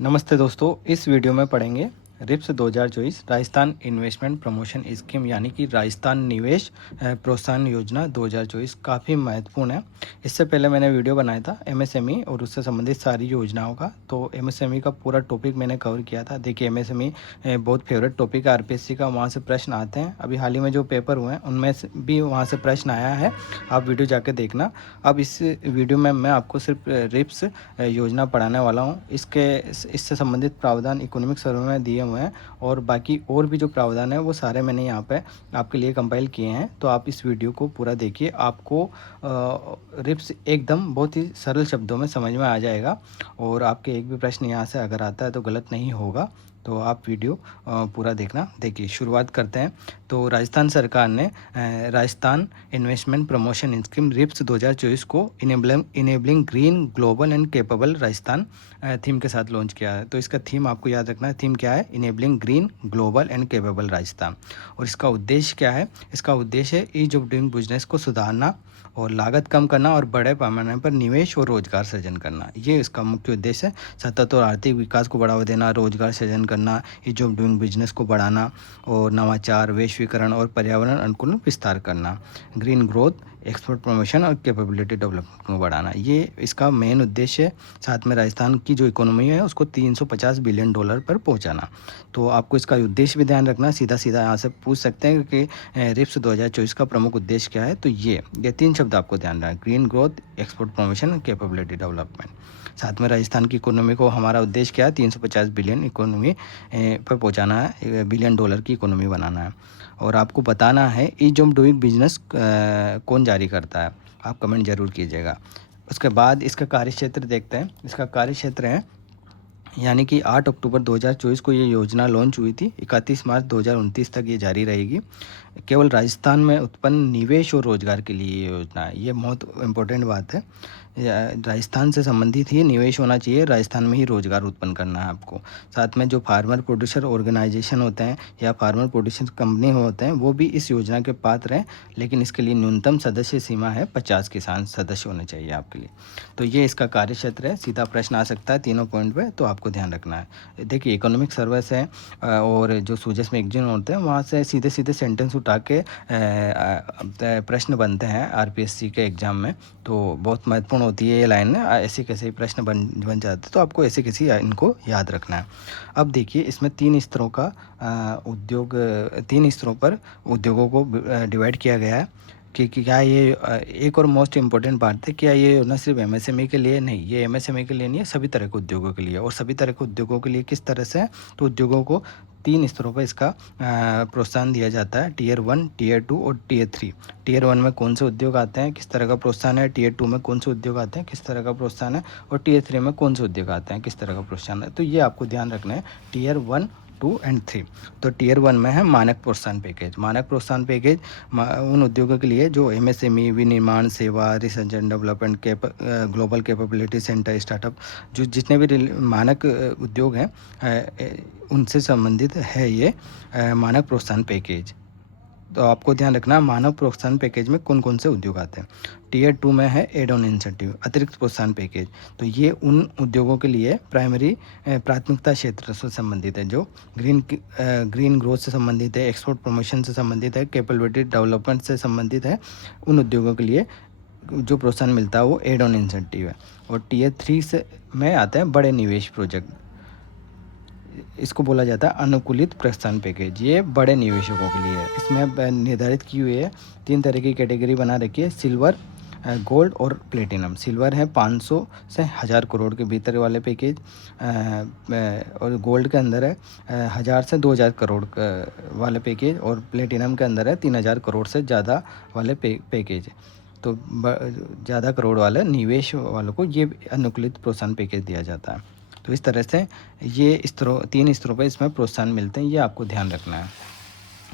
नमस्ते दोस्तों, इस वीडियो में पढ़ेंगे RIPS 2024 Rajasthan investment promotion scheme यानी कि राजस्थान निवेश प्रोत्साहन योजना 2024 काफ़ी महत्वपूर्ण है। इससे पहले मैंने वीडियो बनाया था एमएसएमई और उससे संबंधित सारी योजनाओं का, तो एमएसएमई का पूरा टॉपिक मैंने कवर किया था। देखिए एमएसएमई बहुत फेवरेट टॉपिक है आरपीएससी का, वहाँ से प्रश्न आते हैं। अभी हाल ही में जो पेपर हुए हैं उनमें से भी वहाँ से प्रश्न आया है, आप वीडियो जाके देखना। अब इस वीडियो में मैं आपको सिर्फ रिप्स योजना पढ़ाने वाला हूँ। इससे संबंधित प्रावधान इकोनॉमिक सर्वे में दिए हुए हैं और बाकी और भी जो प्रावधान है वो सारे मैंने यहाँ पे आपके लिए कंपाइल किए हैं। तो आप इस वीडियो को पूरा देखिए, आपको रिप्स एकदम बहुत ही सरल शब्दों में समझ में आ जाएगा और आपके एक भी प्रश्न यहाँ से अगर आता है तो गलत नहीं होगा। तो आप वीडियो पूरा देखना। देखिए शुरुआत करते हैं। तो राजस्थान सरकार ने Rajasthan investment promotion scheme RIPS 2024 को enabling green global and capable Rajasthan theme के साथ लॉन्च किया है। तो इसका थीम आपको याद रखना है। थीम क्या है? Enabling green global and capable Rajasthan. और इसका उद्देश्य क्या है? इसका उद्देश्य है ईज ऑफ डूइंग बिजनेस को सुधारना और लागत कम करना और बड़े पैमाने पर निवेश और रोजगार सृजन करना। ये इसका मुख्य उद्देश्य है। सतत और आर्थिक विकास को बढ़ावा देना, रोजगार सृजन करना, ईज ऑफ डूइंग बिजनेस को बढ़ाना और नवाचार, वैश्वीकरण और पर्यावरण अनुकूल विस्तार करना, ग्रीन ग्रोथ, एक्सपोर्ट प्रमोशन और कैपेबिलिटी डेवलपमेंट को बढ़ाना। ये इसका मेन उद्देश्य है। साथ में राजस्थान की जो इकोनॉमी है उसको 350 बिलियन डॉलर पर पहुंचाना। तो आपको इसका उद्देश्य भी ध्यान रखना। सीधा सीधा यहाँ से पूछ सकते हैं कि रिप्स 2024 का प्रमुख उद्देश्य क्या है। तो ये तीन शब्द आपको ध्यान रखना: green growth, export promotion, capability development. साथ में राजस्थान की इकोनॉमी को हमारा उद्देश्य क्या है? 350 बिलियन इकोनॉमी पर पहुंचाना है, बिलियन डॉलर की इकोनॉमी बनाना है। और आपको बताना है ईज ऑफ डूइंग बिजनेस कौन जारी करता है, आप कमेंट जरूर कीजिएगा। उसके बाद इसका कार्यक्षेत्र देखते हैं। इसका कार्यक्षेत्र है यानी कि 8 अक्टूबर 2024 को ये योजना लॉन्च हुई थी। 31 मार्च 2029 तक ये जारी रहेगी। केवल राजस्थान में उत्पन्न निवेश और रोजगार के लिए ये योजना है। ये बहुत इम्पोर्टेंट बात है। राजस्थान से संबंधित ही निवेश होना चाहिए, राजस्थान में ही रोजगार उत्पन्न करना है आपको। साथ में जो फार्मर प्रोड्यूसर ऑर्गेनाइजेशन होते हैं या फार्मर प्रोड्यूसर कंपनी होते हैं वो भी इस योजना के पात्र हैं, लेकिन इसके लिए न्यूनतम सदस्य सीमा है 50 किसान सदस्य होने चाहिए आपके लिए। तो ये इसका कार्यक्षेत्र है। सीधा प्रश्न आ सकता है तीनों पॉइंट पे, तो आपको ध्यान रखना है। देखिए इकोनॉमिक सर्विस है और जो सूजस मैगजीन होते हैं वहाँ से सीधे सीधे सेंटेंस उठा के प्रश्न बनते हैं आरपीएससी के एग्जाम में। तो बहुत महत्वपूर्ण होती है ये लाइन। ऐसे कैसे प्रश्न बन जाते हैं, तो आपको ऐसे किसी इनको याद रखना है। अब देखिए इसमें तीन स्तरों पर उद्योगों को डिवाइड किया गया है कि क्या ये एक और मोस्ट इम्पोर्टेंट बात है, क्या ये ना सिर्फ एमएसएमई के लिए नहीं, ये एमएसएमई के लिए नहीं है, सभी तरह के उद्योगों के लिए। और सभी तरह के उद्योगों के लिए किस तरह से है? तो उद्योगों को तीन स्तरों पर इसका प्रोत्साहन दिया जाता है: टीयर 1, टीयर 2 और टीयर 3। टीयर 1 में कौन से उद्योग आते हैं, किस तरह का प्रोत्साहन है, टीयर 2 में कौन से उद्योग आते हैं, किस तरह का प्रोत्साहन है, और टीयर 3 में कौन से उद्योग आते हैं, किस तरह का प्रोत्साहन है। तो ये आपको ध्यान रखना है, टीयर 1, 2 एंड 3। तो टीयर 1 में है मानक प्रोत्साहन पैकेज। मानक प्रोत्साहन पैकेज उन उद्योगों के लिए जो एमएसएमई, विनिर्माण, सेवा, research and development, global capability centre, startup, जो जितने भी मानक उद्योग हैं उनसे संबंधित है ये मानक प्रोत्साहन पैकेज। तो आपको ध्यान रखना मानव प्रोत्साहन पैकेज में कौन कौन से उद्योग आते हैं। टीयर 2 में है एड ऑन इंसेंटिव, अतिरिक्त प्रोत्साहन पैकेज। तो ये उन उद्योगों के लिए प्राथमिकता क्षेत्र से संबंधित है जो ग्रीन ग्रोथ से संबंधित है, एक्सपोर्ट प्रमोशन से संबंधित है, कैपेबिलिटी डेवलपमेंट से संबंधित है। उन उद्योगों के लिए जो प्रोत्साहन मिलता है वो एड ऑन इंसेंटिव है। और टीयर 3 से में आते हैं बड़े निवेश प्रोजेक्ट, इसको बोला जाता है अनुकूलित प्रोत्साहन पैकेज। ये बड़े निवेशकों के लिए है। इसमें निर्धारित की हुई है तीन तरह की कैटेगरी बना रखी है: सिल्वर, गोल्ड और प्लेटिनम। सिल्वर है 500 से 1000 करोड़ के भीतर वाले पैकेज, और गोल्ड के अंदर है 1000 से 2000 करोड़ वाले पैकेज, और प्लेटिनम के अंदर है 3000 करोड़ से ज़्यादा वाले पैकेज। तो ज़्यादा करोड़ वाले निवेश वालों को ये अनुकूलित प्रोत्साहन पैकेज दिया जाता है। तो इस तरह से ये तीन स्तरों पर इसमें प्रोत्साहन मिलते हैं, ये आपको ध्यान रखना है।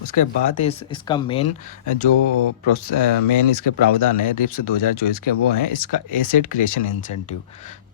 उसके बाद इसका मेन इसके प्रावधान है रिप्स 2024 के, वो हैं इसका एसेट क्रिएशन इंसेंटिव।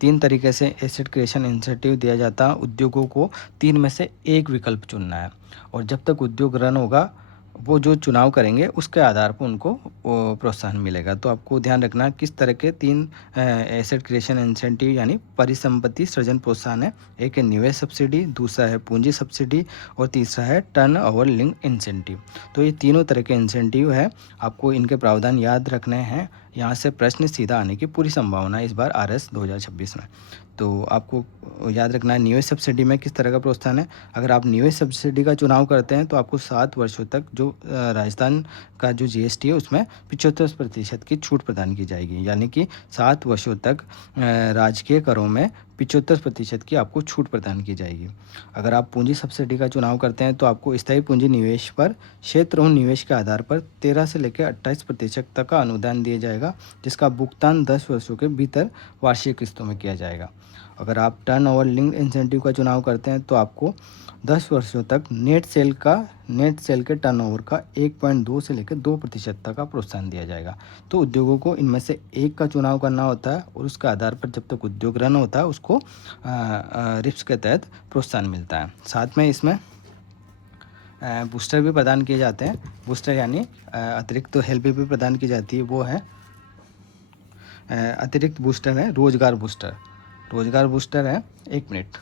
तीन तरीके से एसेट क्रिएशन इंसेंटिव दिया जाता है। उद्योगों को तीन में से एक विकल्प चुनना है और जब तक उद्योग रन होगा वो जो चुनाव करेंगे उसके आधार पर उनको वो प्रोत्साहन मिलेगा। तो आपको ध्यान रखना किस तरह के 3 एसेट क्रिएशन इंसेंटिव यानी परिसंपत्ति सृजन प्रोत्साहन है। एक है निवेश सब्सिडी, दूसरा है पूंजी सब्सिडी और तीसरा है टर्नओवर लिंक इंसेंटिव। तो ये तीनों तरह के इंसेंटिव है, आपको इनके प्रावधान याद रखने हैं। यहाँ से प्रश्न सीधा आने की पूरी संभावना है इस बार आरएस 2026 में। तो आपको याद रखना है निवेश सब्सिडी में किस तरह का प्रोत्साहन है। अगर आप निवेश सब्सिडी का चुनाव करते हैं तो आपको 7 वर्षों तक जो राजस्थान का जो जीएसटी है उसमें 75% की छूट प्रदान की जाएगी, यानी कि 7 वर्षों तक राजकीय करों में 75% की आपको छूट प्रदान की जाएगी। अगर आप पूंजी सब्सिडी का चुनाव करते हैं तो आपको स्थायी पूंजी निवेश पर क्षेत्र निवेश के आधार पर 13 से लेकर 28% तक का अनुदान दिया जाएगा, जिसका भुगतान 10 वर्षों के भीतर वार्षिक किस्तों में किया जाएगा। अगर आप टर्नओवर लिंक्ड इंसेंटिव का चुनाव करते हैं तो आपको 10 वर्षों तक नेट सेल के टर्नओवर का 1.2 से लेकर 2% तक का प्रोत्साहन दिया जाएगा। तो उद्योगों को इनमें से एक का चुनाव करना होता है और उसके आधार पर जब तक उद्योग रन होता है उसको रिप्स के तहत प्रोत्साहन मिलता है। साथ में इसमें बूस्टर भी प्रदान किए जाते हैं। बूस्टर यानी अतिरिक्त तो हेल्प भी प्रदान की जाती है, वो है अतिरिक्त बूस्टर है रोजगार बूस्टर है। 1 मिनट।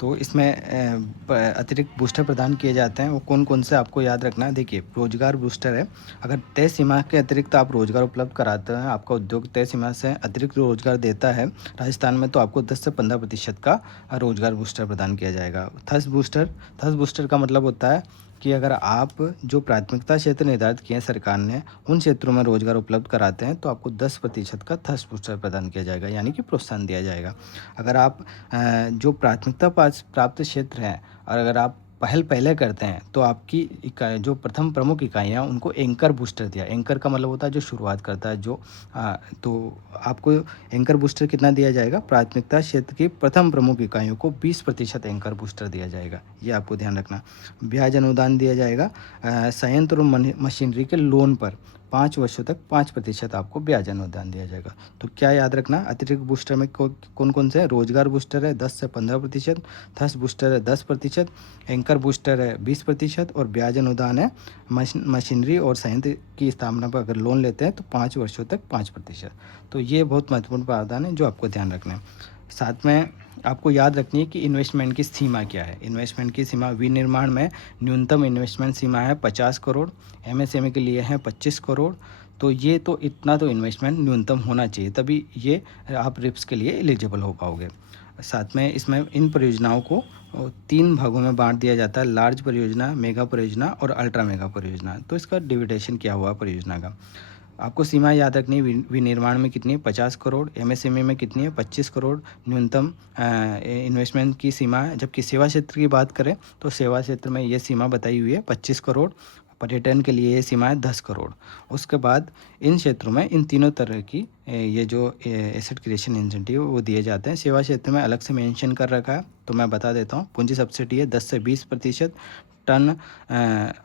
तो इसमें अतिरिक्त बूस्टर प्रदान किए जाते हैं, वो कौन कौन से आपको याद रखना है। देखिए, रोजगार बूस्टर है, अगर तय सीमा के अतिरिक्त आप रोजगार उपलब्ध कराते हैं, आपका उद्योग तय सीमा से अतिरिक्त रोजगार देता है राजस्थान में, तो आपको 10 से 15% का रोजगार बूस्टर प्रदान किया जाएगा। थर्स्ट बूस्टर का मतलब होता है कि अगर आप जो प्राथमिकता क्षेत्र निर्धारित किए हैं सरकार ने, उन क्षेत्रों में रोजगार उपलब्ध कराते हैं तो आपको 10% का थर्स्ट बूस्टर प्रदान किया जाएगा, यानी कि प्रोत्साहन दिया जाएगा। अगर आप जो प्राथमिकता प्राप्त क्षेत्र हैं और अगर आप पहले करते हैं तो आपकी इकाई जो प्रथम प्रमुख इकाइयाँ उनको एंकर बूस्टर दिया। एंकर का मतलब होता है जो शुरुआत करता है, जो तो आपको एंकर बूस्टर कितना दिया जाएगा, प्राथमिकता क्षेत्र की प्रथम प्रमुख इकाइयों को 20% एंकर बूस्टर दिया जाएगा, ये आपको ध्यान रखना। ब्याज अनुदान दिया जाएगा संयंत्र और मशीनरी के लोन पर 5 वर्षों तक 5% आपको ब्याज अनुदान दिया जाएगा। तो क्या याद रखना, अतिरिक्त बूस्टर में कौन कौन से है। रोजगार बूस्टर है 10 से 15%, थर्स्ट बूस्टर है 10%, एंकर बूस्टर है 20% और ब्याज अनुदान है मशीनरी और संयंत्र की स्थापना पर अगर लोन लेते हैं तो 5 वर्षों तक 5%। तो ये बहुत महत्वपूर्ण प्रावधान है जो आपको ध्यान रखना है। साथ में आपको याद रखनी है कि इन्वेस्टमेंट की सीमा क्या है। इन्वेस्टमेंट की सीमा विनिर्माण में न्यूनतम इन्वेस्टमेंट सीमा है 50 करोड़, एमएसएमई के लिए है 25 करोड़। तो ये तो इतना तो इन्वेस्टमेंट न्यूनतम होना चाहिए, तभी ये आप रिप्स के लिए एलिजिबल हो पाओगे। साथ में इसमें इन परियोजनाओं को 3 भागों में बांट दिया जाता है, लार्ज परियोजना, मेगा परियोजना और अल्ट्रा मेगा परियोजना। तो इसका डिविडेशन क्या हुआ परियोजना का। आपको सीमा याद रखनी है, विनिर्माण में कितनी है 50 करोड़, एमएसएमई में कितनी है 25 करोड़ न्यूनतम इन्वेस्टमेंट की सीमा है। जबकि सेवा क्षेत्र की बात करें तो सेवा क्षेत्र में ये सीमा बताई हुई है 25 करोड़, पर्यटन के लिए ये सीमा है 10 करोड़। उसके बाद इन क्षेत्रों में इन तीनों तरह की ये जो एसेट क्रिएशन इंसेंटिव वो दिए जाते हैं। सेवा क्षेत्र में अलग से मेंशन कर रखा है तो मैं बता देता हूँ। पूंजी सब्सिडी है 10 से 20%, टर्न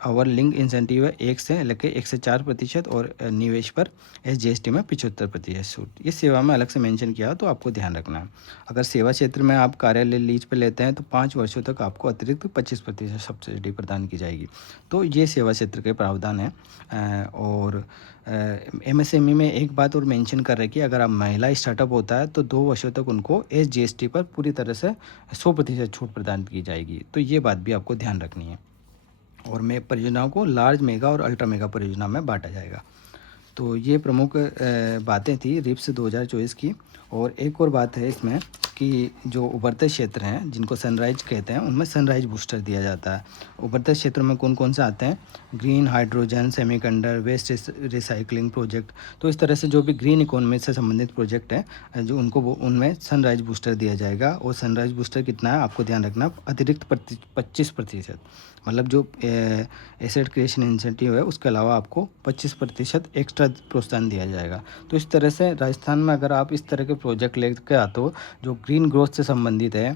ओवर लिंक इंसेंटिव है 1 से लेकर 1 से 4% और निवेश पर एसजीएसटी में 75% छूट। इस सेवा में अलग से मेंशन किया तो आपको ध्यान रखना है। अगर सेवा क्षेत्र में आप कार्यालय लीज पर लेते हैं तो 5 वर्षों तक आपको अतिरिक्त 25% सब्सिडी प्रदान की जाएगी। तो ये सेवा क्षेत्र के प्रावधान है। और एमएसएमई में एक बात और मेंशन कर रहे हैं कि अगर आप महिला स्टार्टअप होता है तो 2 वर्षों तक उनको एसजीएसटी पर पूरी तरह से 100% छूट प्रदान की जाएगी। तो ये बात भी आपको ध्यान रखनी है। और मैं परियोजनाओं को लार्ज मेगा और अल्ट्रा मेगा परियोजना में बांटा जाएगा। तो ये प्रमुख बातें थी रिप्स 2024 की। और एक और बात है इसमें कि जो उभरते क्षेत्र हैं जिनको सनराइज कहते हैं उनमें सनराइज बूस्टर दिया जाता है। उभरते क्षेत्रों में कौन कौन से आते हैं, green hydrogen, semiconductor, waste recycling project. तो इस तरह से जो भी ग्रीन इकोनॉमी से संबंधित प्रोजेक्ट है जो उनको उनमें सनराइज बूस्टर दिया जाएगा। और सनराइज बूस्टर कितना है आपको ध्यान रखना, अतिरिक्त 25%, मतलब जो एसेट क्रिएशन इंसेंटिव है उसके अलावा आपको 25% एक्स्ट्रा प्रोत्साहन दिया जाएगा। तो इस तरह से राजस्थान में अगर आप इस तरह के प्रोजेक्ट लेकर आते हो जो ग्रीन ग्रोथ से संबंधित है,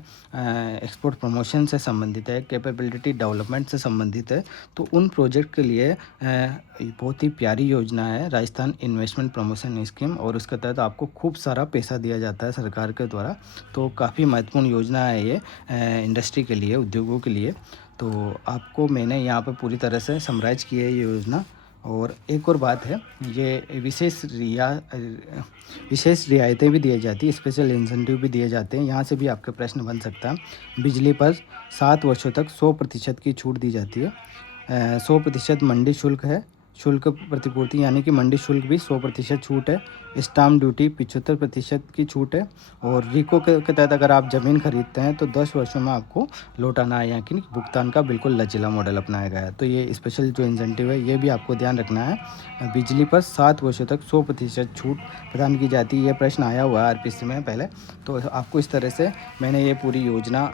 एक्सपोर्ट प्रमोशन से संबंधित है, कैपेबिलिटी डेवलपमेंट से संबंधित है, तो उन प्रोजेक्ट के लिए बहुत ही प्यारी योजना है राजस्थान इन्वेस्टमेंट प्रमोशन स्कीम। और उसके तहत आपको खूब सारा पैसा दिया जाता है सरकार के द्वारा। तो काफ़ी महत्वपूर्ण योजना है ये इंडस्ट्री के लिए, उद्योगों के लिए। तो आपको मैंने यहाँ पे पूरी तरह से समराइज़ की है ये योजना। और एक और बात है, ये विशेष रियायतें भी दी जाती है, स्पेशल इंसेंटिव भी दिए जाते हैं। यहाँ से भी आपके प्रश्न बन सकता है। बिजली पर 7 वर्षों तक 100% की छूट दी जाती है। 100% मंडी शुल्क है, शुल्क प्रतिपूर्ति यानी कि मंडी शुल्क भी 100% छूट है। स्टाम्प ड्यूटी 75% की छूट है। और रिको के तहत अगर आप ज़मीन खरीदते हैं तो 10 वर्षों में आपको लौटाना है, यानी कि भुगतान का बिल्कुल लचीला मॉडल अपनाया गया है। तो ये स्पेशल जो इंसेंटिव है ये भी आपको ध्यान रखना है। बिजली पर 7 वर्षों तक 100% छूट प्रदान की जाती है। ये प्रश्न आया हुआ है आरपीसी में पहले, तो आपको इस तरह से मैंने ये पूरी योजना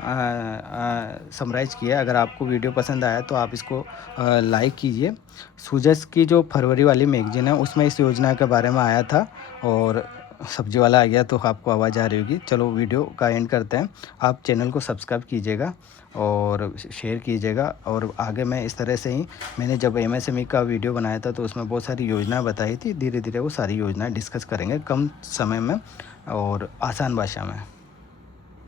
समराइज़ किया है। अगर आपको वीडियो पसंद आया तो आप इसको लाइक कीजिए। सूजस की जो फरवरी वाली मैगज़ीन है उसमें इस योजना के बारे में आया था, और सब्जी वाला आ गया तो आपको आवाज़ आ रही होगी। चलो वीडियो का एंड करते हैं। आप चैनल को सब्सक्राइब कीजिएगा और शेयर कीजिएगा। और आगे मैं इस तरह से ही, मैंने जब एमएसएमई का वीडियो बनाया था तो उसमें बहुत सारी योजनाएं बताई थी, धीरे धीरे वो सारी योजनाएं डिस्कस करेंगे कम समय में और आसान भाषा में।